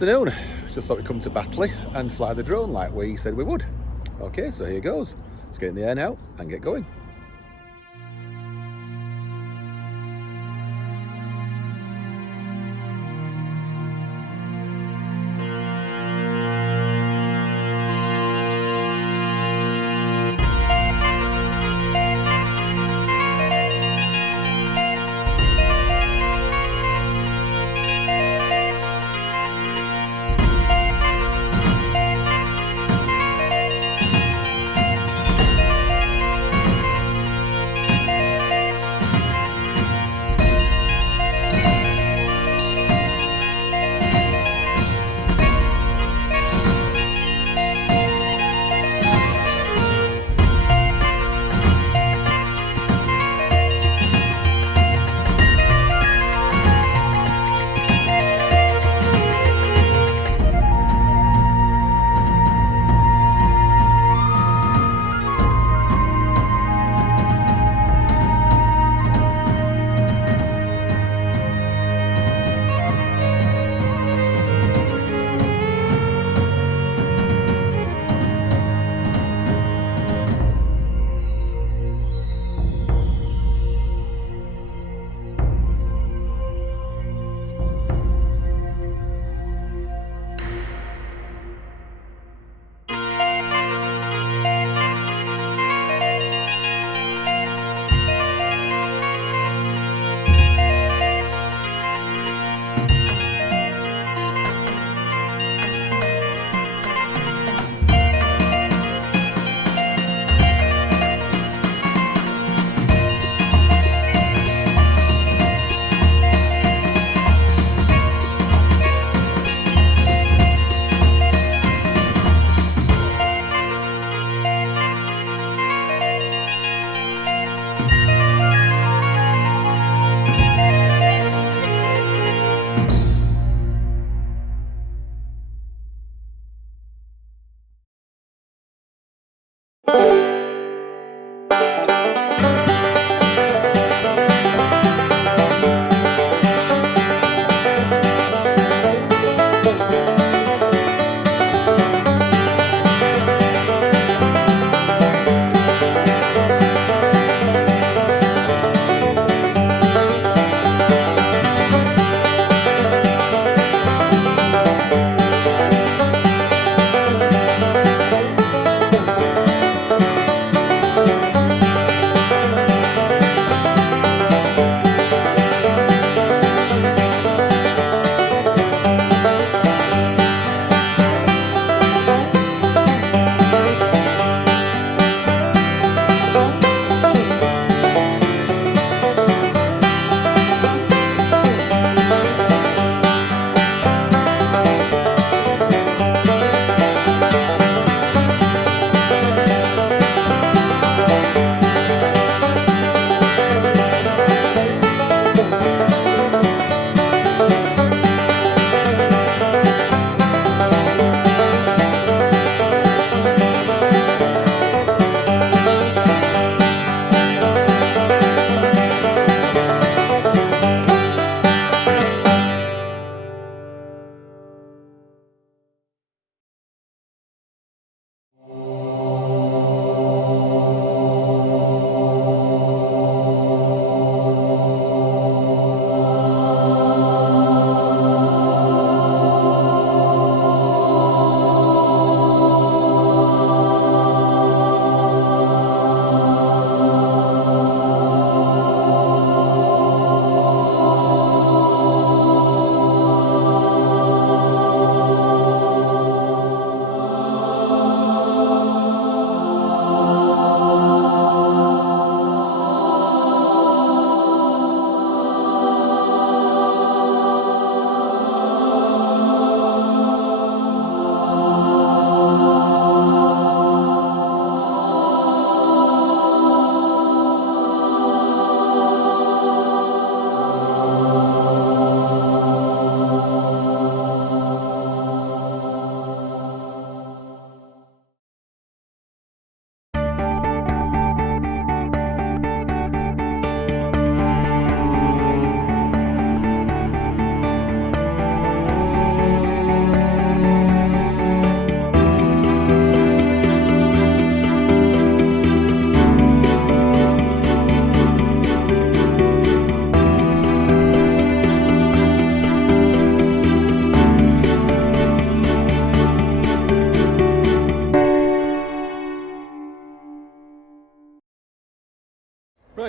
afternoon. Just thought we'd come to Batley and fly the drone like we said we would. Okay, so here goes. Let's get in the air now and get going.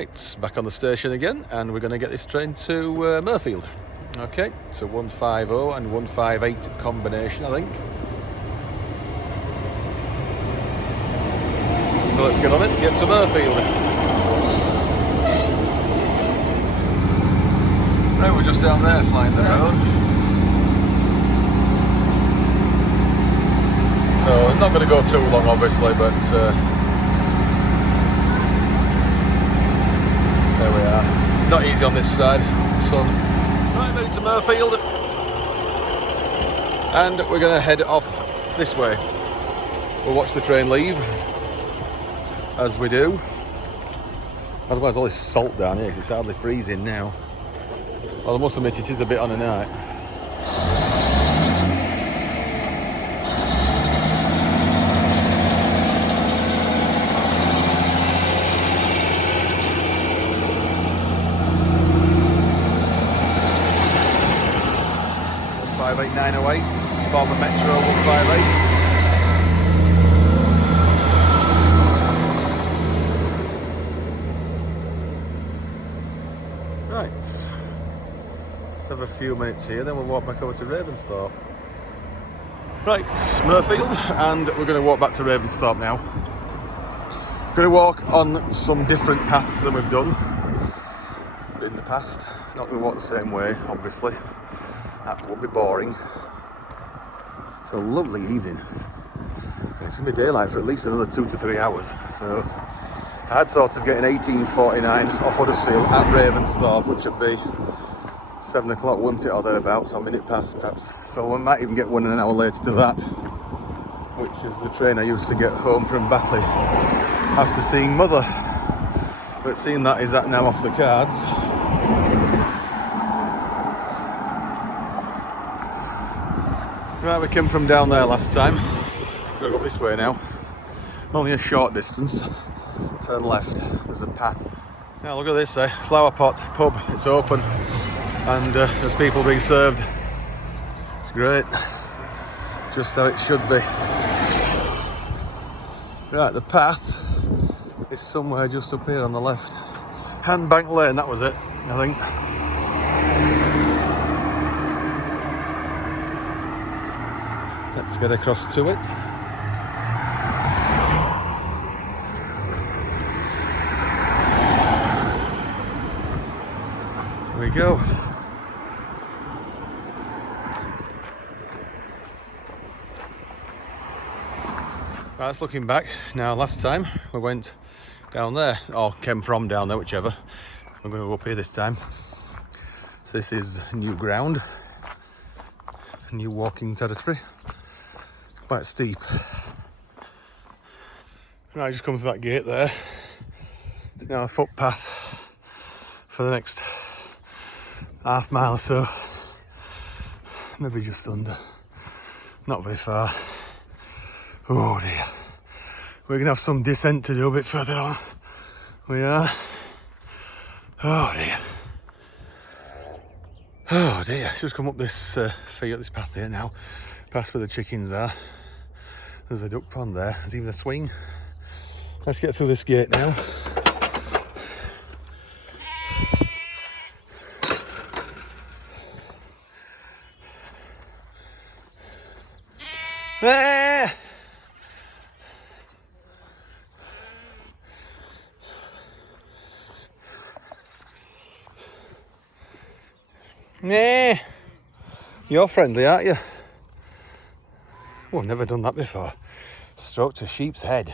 Right, back on the station again, and we're going to get this train to Mirfield. Okay, it's a 150 and 158 combination, I think. So let's get on it, get to Mirfield. Right, we're just down there flying the road. So not going to go too long, obviously, but there we are. It's not easy on this side, sun. Right, ready to Mirfield. And we're going to head off this way. We'll watch the train leave, as we do. Otherwise, all this salt down here, 'cause it's hardly freezing now. Well, I must admit, it is a bit on a night. Former Metro 158. Right, let's have a few minutes here, then we'll walk back over to Ravensthorpe. Right, Mirfield, and we're going to walk back to Ravensthorpe now. Going to walk on some different paths than we've done in the past. Not going to walk the same way, obviously. That would be boring. It's a lovely evening, and it's going to be daylight for at least another 2 to 3 hours. So I had thought of getting 18:49 off Huddersfield at Ravensthorpe, which would be 7 o'clock, wouldn't it, or thereabouts, or a minute past perhaps. So I might even get 1 hour later to that, which is the train I used to get home from Batley after seeing Mother. But seeing that is that now off the cards. Right, we came from down there last time. Gotta go up this way now. Only a short distance. Turn left, there's a path. Now look at this, flower pot pub. It's open, and there's people being served. It's great. Just how it should be. Right, the path is somewhere just up here on the left. Handbank Lane, that was it, I think. Let's get across to it. There we go. Right, that's looking back. Now, last time we went down there, or came from down there, whichever. We're going to go up here this time. So this is new ground, new walking territory. Quite steep. Right, just come to that gate there. It's now a footpath for the next half mile or so. Maybe just under. Not very far. Oh dear. We're going to have some descent to do a bit further on. We are. Oh dear. Oh dear. Just come up this this path here now. Past where the chickens are. There's a duck pond there. There's even a swing. Let's get through this gate now. Ah! Nah. You're friendly, aren't you? Oh, I've never done that before. Stroked a sheep's head.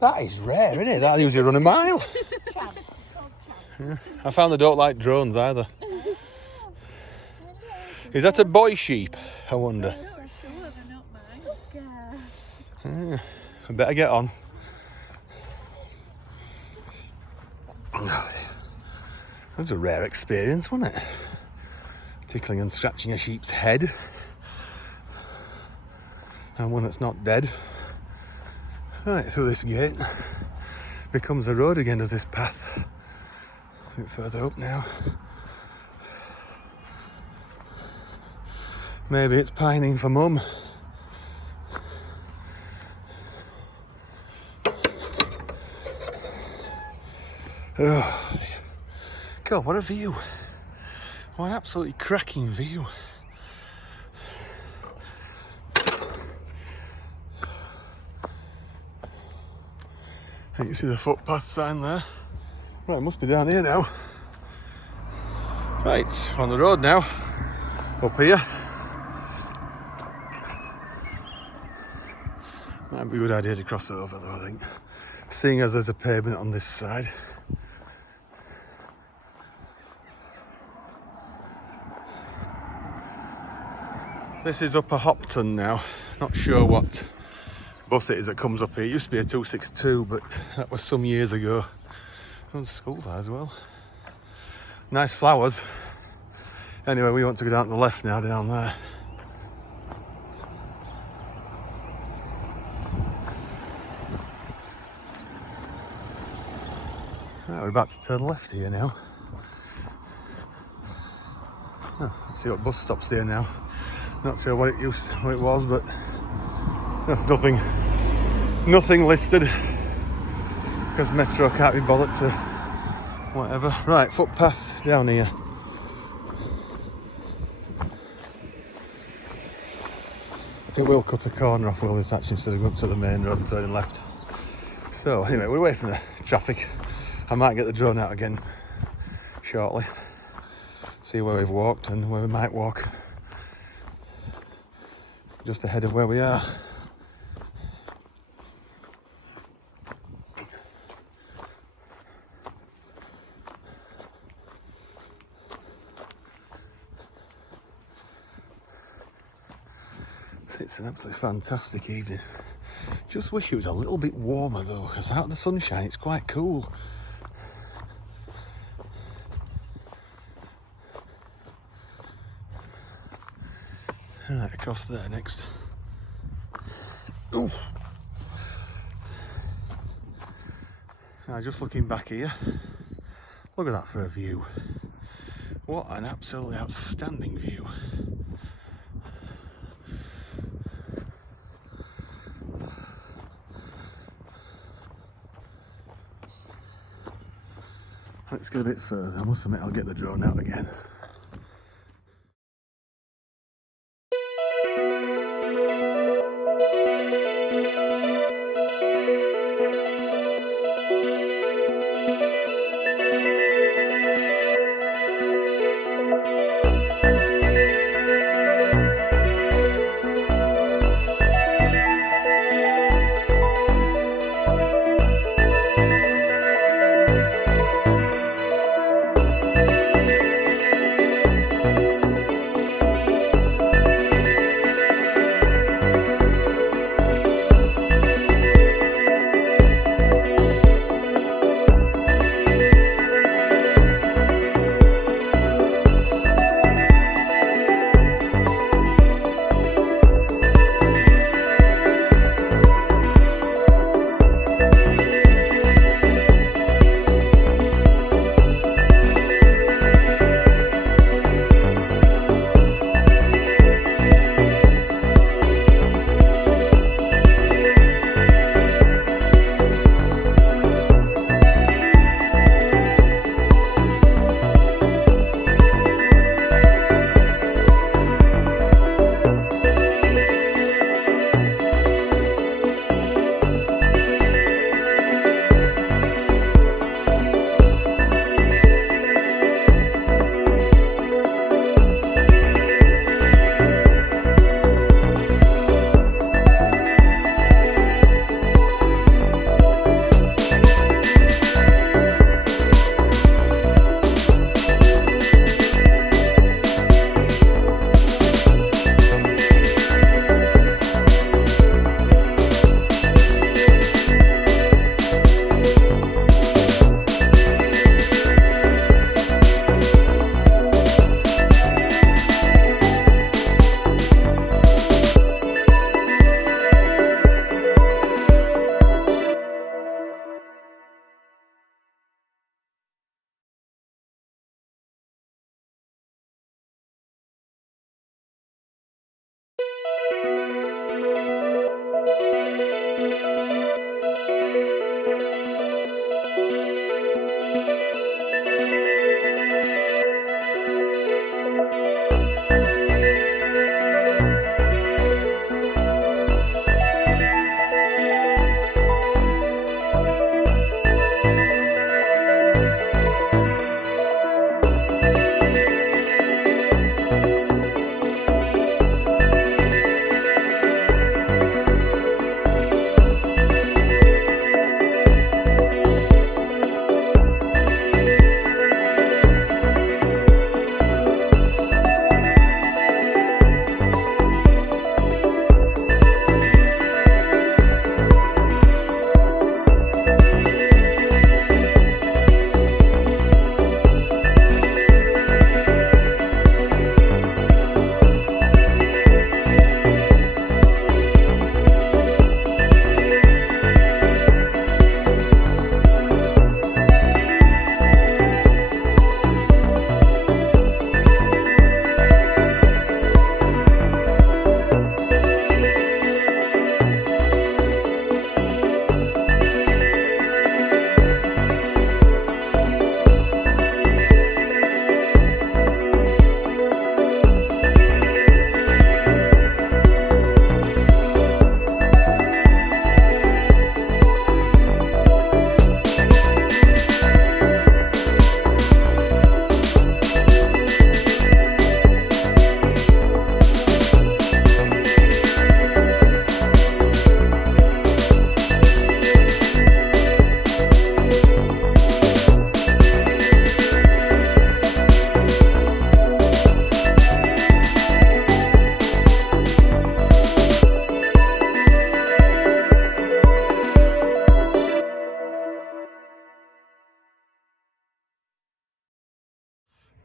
That is rare, isn't it? That'll usually run a mile. Yeah. I found they don't like drones either. Is that a boy sheep, I wonder? Yeah, I better get on. That was a rare experience, wasn't it? Tickling and scratching a sheep's head. And one that's not dead. Right, so this gate becomes a road again, does this path. A bit further up now. Maybe it's pining for Mum. Oh, God, what a view. What an absolutely cracking view. You can see the footpath sign there. Right, it must be down here now. Right, on the road now. Up here. Might be a good idea to cross over though, I think. Seeing as there's a pavement on this side. This is Upper Hopton now. Not sure what bus it is that comes up here. It used to be a 262, but that was some years ago. There's a school there as well. Nice flowers. Anyway, we want to go down to the left now, down there. Right, we're about to turn left here now. Oh, let's see what bus stops here now. Not sure what it was, but nothing listed because Metro can't be bothered to whatever. Right, footpath down here. It will cut a corner off, will this, actually, instead of going up to the main road and turning left. So anyway, we're away from the traffic. I might get the drone out again shortly. See where we've walked and where we might walk. Just ahead of where we are. It's an absolutely fantastic evening. Just wish it was a little bit warmer though, because out in the sunshine it's quite cool. Right, across there next. Ooh. Now, just looking back here, look at that for a view. What an absolutely outstanding view. Let's go a bit further. I must admit, I'll get the drone out again.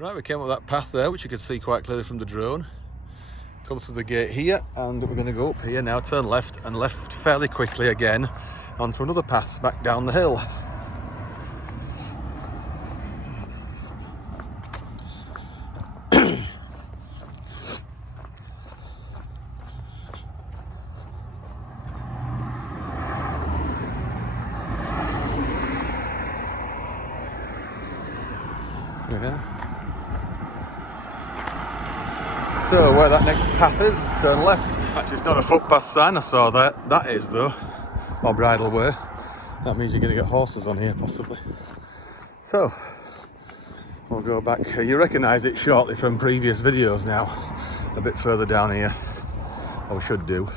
Right, we came up that path there, which you could see quite clearly from the drone. Come through the gate here, and we're going to go up here now, turn left, and left fairly quickly again onto another path back down the hill. Yeah. So where that next path is, turn left. Actually, it's not a footpath sign, I saw that. That is though, or bridle way. That means you're going to get horses on here possibly. So we'll go back. You recognise it shortly from previous videos now. A bit further down here, or we should do.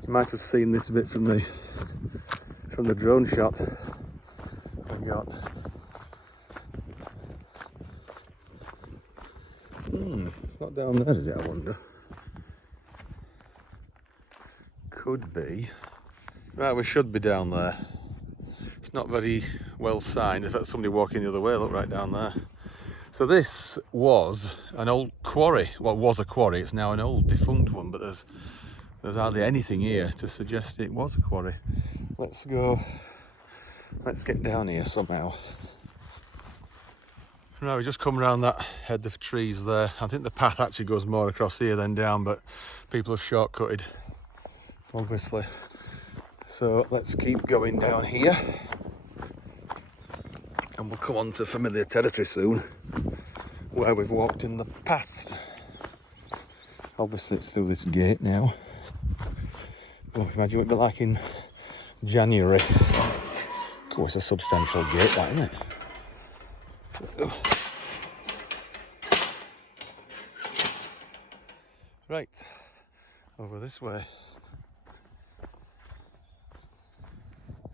You might have seen this bit from the drone shot. We got it's not down there, is it? I wonder. Could be. Right, we should be down there. It's not very well signed. If that's somebody walking the other way, look right down there. So this was an old quarry. Well, it was a quarry. It's now an old defunct one, but there's hardly anything here to suggest it was a quarry. Let's go. Let's get down here somehow. Right, we just come around that head of trees there. I think the path actually goes more across here than down, but people have shortcutted, obviously. So let's keep going down here, and we'll come on to familiar territory soon, where we've walked in the past. Obviously it's through this gate now. Oh, imagine what it'd be like in January. Of course, it's a substantial gate, that, isn't it? Right, over this way.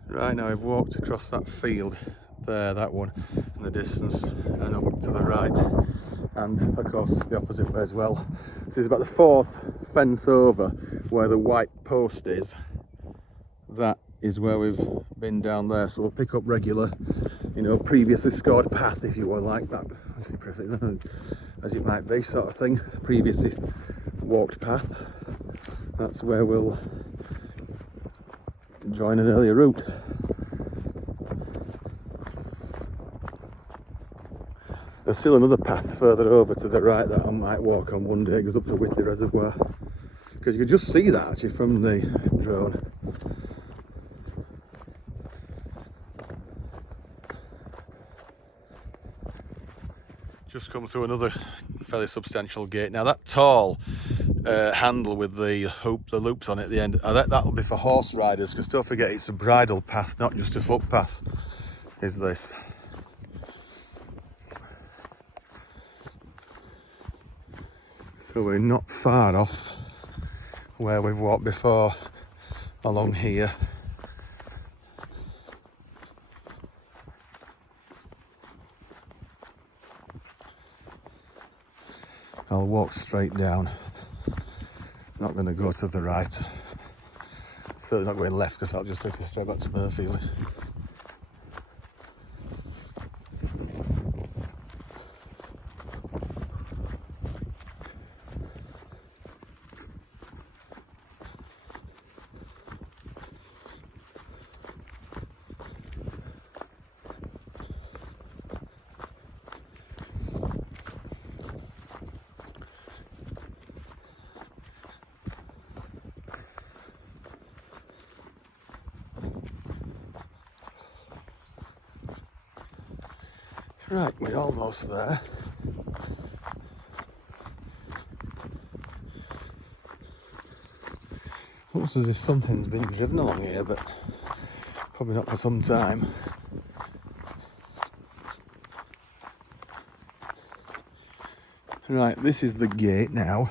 Right, now I've walked across that field there, that one, in the distance, and up to the right, and of course the opposite way as well. So it's about the fourth fence over where the white post is. That is where we've been down there, so we'll pick up regular, you know, previously scored path, if you will, like that, as it might be, sort of thing. Previously walked path. That's where we'll join an earlier route. There's still another path further over to the right that I might walk on one day. It goes up to Whitley Reservoir, because you can just see that actually from the drone. Just come through another fairly substantial gate. Now that tall handle with the loops on it at the end, that'll be for horse riders, because don't forget it's a bridle path, not just a footpath, is this. So we're not far off where we've walked before along here. I'll walk straight down. Not going to go to the right. Certainly not going left, because I'll just take us straight back to Mirfield. Right, we're almost there. Looks as if something's been driven along here, but probably not for some time. Right, this is the gate now,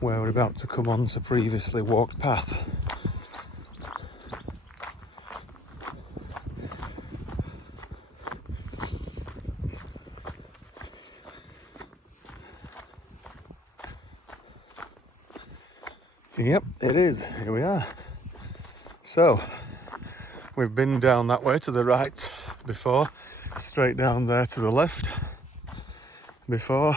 where we're about to come on to previously walked path. Yep, it is. Here we are. So, We've been down that way to the right before, straight down there to the left before.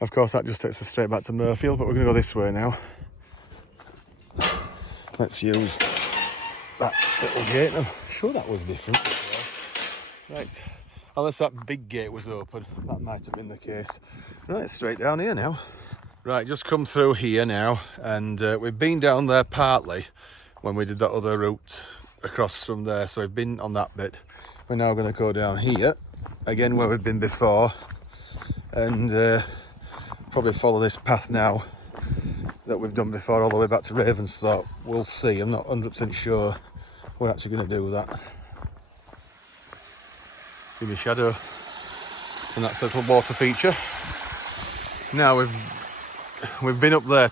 Of course, that just takes us straight back to Mirfield, but we're going to go this way now. Let's use that little gate. I'm sure that was different before. Right, unless that big gate was open, that might have been the case. Right, straight down here now. Right, just come through here now, and we've been down there partly when we did that other route across from there, so we've been on that bit. We're now going to go down here again where we've been before, and probably follow this path now that we've done before all the way back to Ravensthorpe. We'll see, I'm not 100% sure we're actually going to do that. See my shadow, and that's a little water feature. Now we've been up there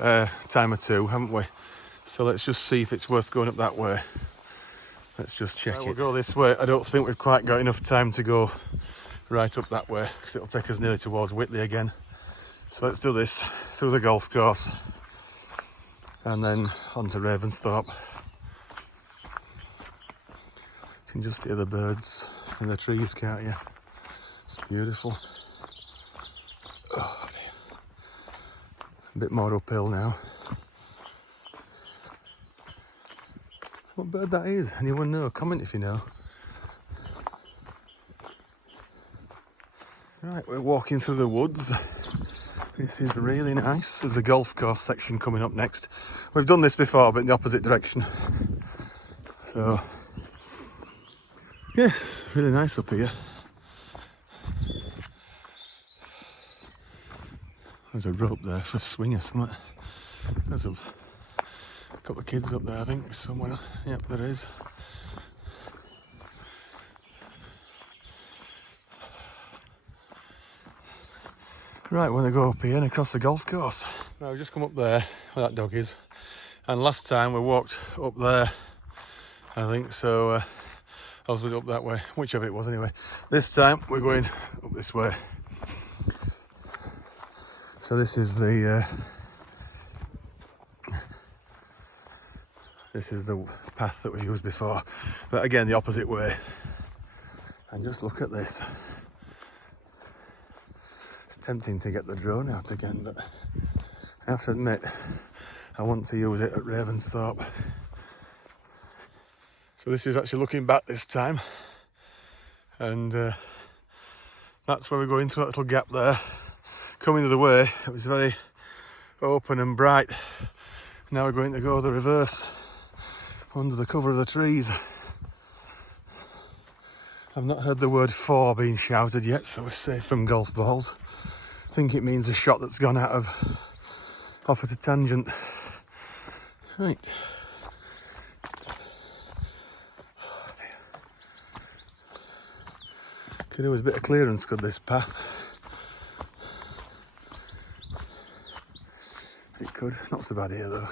a time or two, haven't we? So let's just see if it's worth going up that way. Let's just check it. We'll go this way. I don't think we've quite got enough time to go right up that way, because it'll take us nearly towards Whitley again. So let's do this through the golf course and then onto Ravensthorpe. You can just hear the birds in the trees, can't you? It's beautiful. Oh dear. A bit more uphill now. What bird that is? Anyone know? Comment if you know. Right, we're walking through the woods. This is really nice. There's a golf course section coming up next. We've done this before, but in the opposite direction. So, yes, really nice up here. There's a rope there for a swing or something. There's a couple of kids up there, I think, somewhere. Yep, there is. Right, we're going to go up here and across the golf course. Now, we've just come up there where that dog is. And last time we walked up there, I think, so I was up that way, whichever it was anyway. This time we're going up this way. So this is the path that we used before, but again the opposite way. And just look at this. It's tempting to get the drone out again, but I have to admit I want to use it at Ravensthorpe. So this is actually looking back this time, and that's where we go into that little gap there. Coming the other way, it was very open and bright. Now we're going to go the reverse, under the cover of the trees. I've not heard the word "for" being shouted yet, so we're safe from golf balls. I think it means a shot that's gone off at a tangent. Right. Could do with a bit of clearance, could this path? It could. Not so bad here though.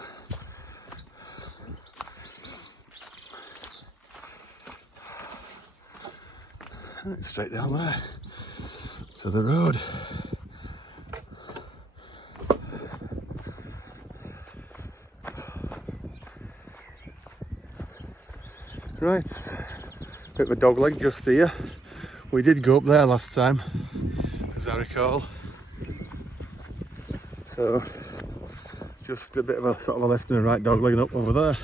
Right, straight down there to the road. Right, bit of a dog leg just here. We did go up there last time, as I recall. So, just a bit of a sort of a left and a right dog leg up over there.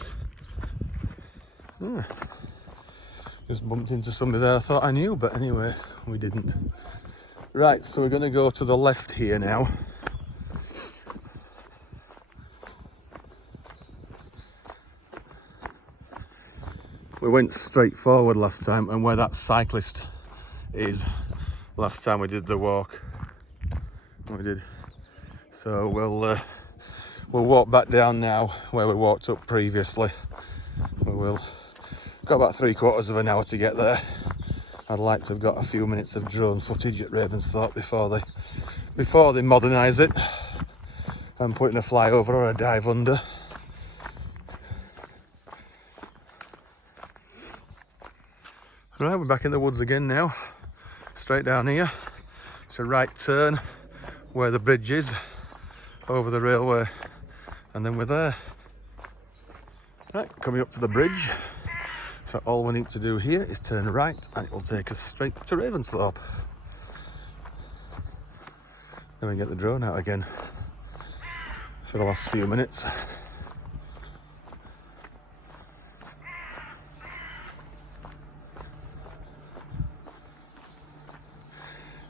Ah, just bumped into somebody there I thought I knew, but anyway, we didn't. Right, so we're going to go to the left here now. We went straight forward last time, and where that cyclist is, last time we did the walk. We did. So we'll walk back down now where we walked up previously. We've got about 3/4 of an hour to get there. I'd like to have got a few minutes of drone footage at Ravensthorpe before they modernise it and put in a flyover or a dive under. Right, we're back in the woods again now. Straight down here. It's a right turn where the bridge is over the railway, and then we're there. Right, coming up to the bridge. So all we need to do here is turn right and it will take us straight to Ravensthorpe. Then we get the drone out again for the last few minutes.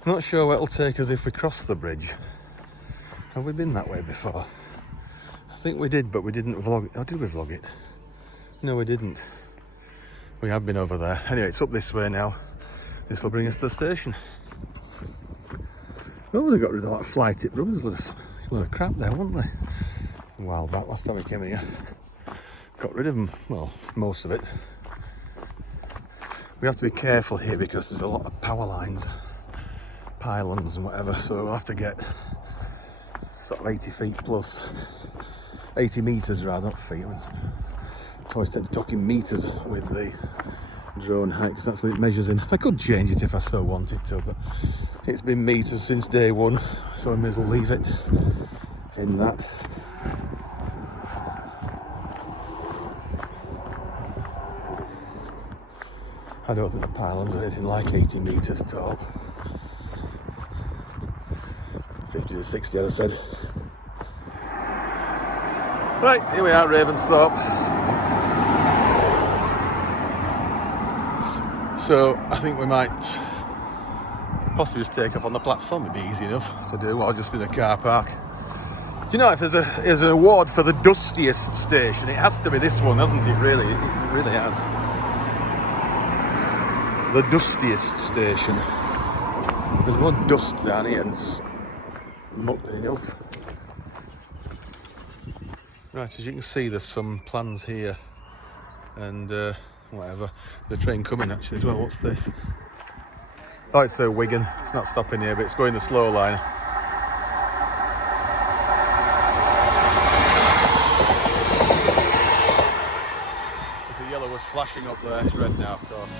I'm not sure where it'll take us if we cross the bridge. Have we been that way before? I think we did, but we didn't vlog it. Oh, did we vlog it? No, we didn't. We have been over there. Anyway, it's up this way now. This will bring us to the station. Oh, they got rid of that fly tip rubber. There's a lot of crap there, weren't they? A while back, last time we came here. Got rid of them, well, most of it. We have to be careful here because there's a lot of power lines, pylons and whatever, so we'll have to get sort of 80 feet plus, 80 metres rather, not feet. I always tend to talk in metres with the drone height because that's what it measures in. I could change it if I so wanted to, but it's been metres since day one, so I may as well leave it in that. I don't think the pylons are anything like 80 metres tall. 50 to 60, I'd have said. Right, here we are, Ravensthorpe. So I think we might possibly just take off on the platform. It'd be easy enough to do, or just in a car park. Do you know if there's an award for the dustiest station? It has to be this one, hasn't it? Really, it really has. The dustiest station. There's more dust down here and muck than enough. Right, as you can see, there's some plans here and whatever. The train coming actually as well. What's this? Oh, it's a Wigan. It's not stopping here, but it's going the slow line. The yellow was flashing up there. It's red now, of course.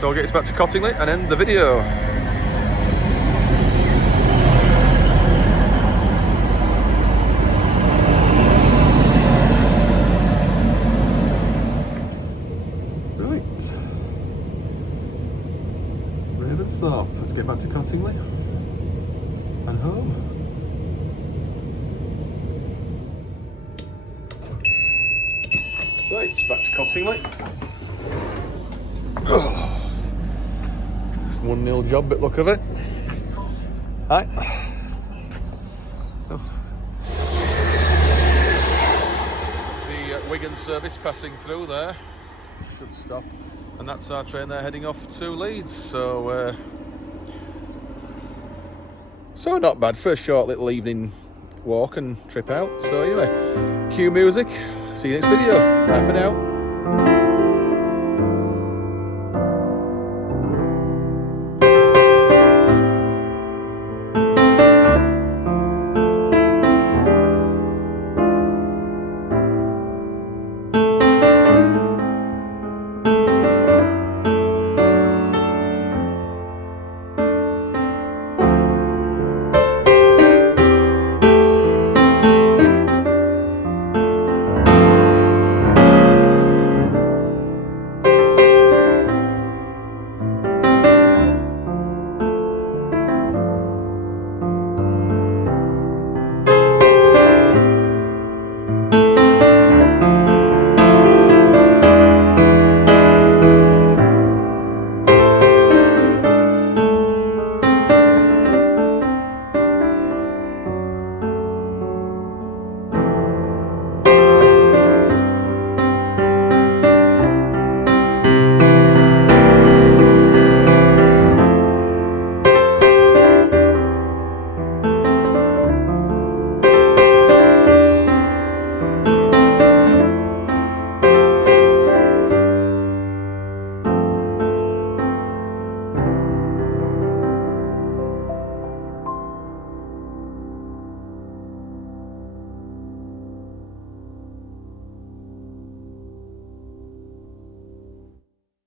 So I'll get us back to Cottingley and end the video. Right. Ravensthorpe. Let's get back to Cottingley and home. Right, back to Cottingley. It's a 1-0 job, bit look of it. Hi. Oh. The Wigan service passing through there. Should stop. And that's our train there heading off to Leeds. So not bad for a short little evening walk and trip out. So anyway, cue music. See you next video. Bye for now.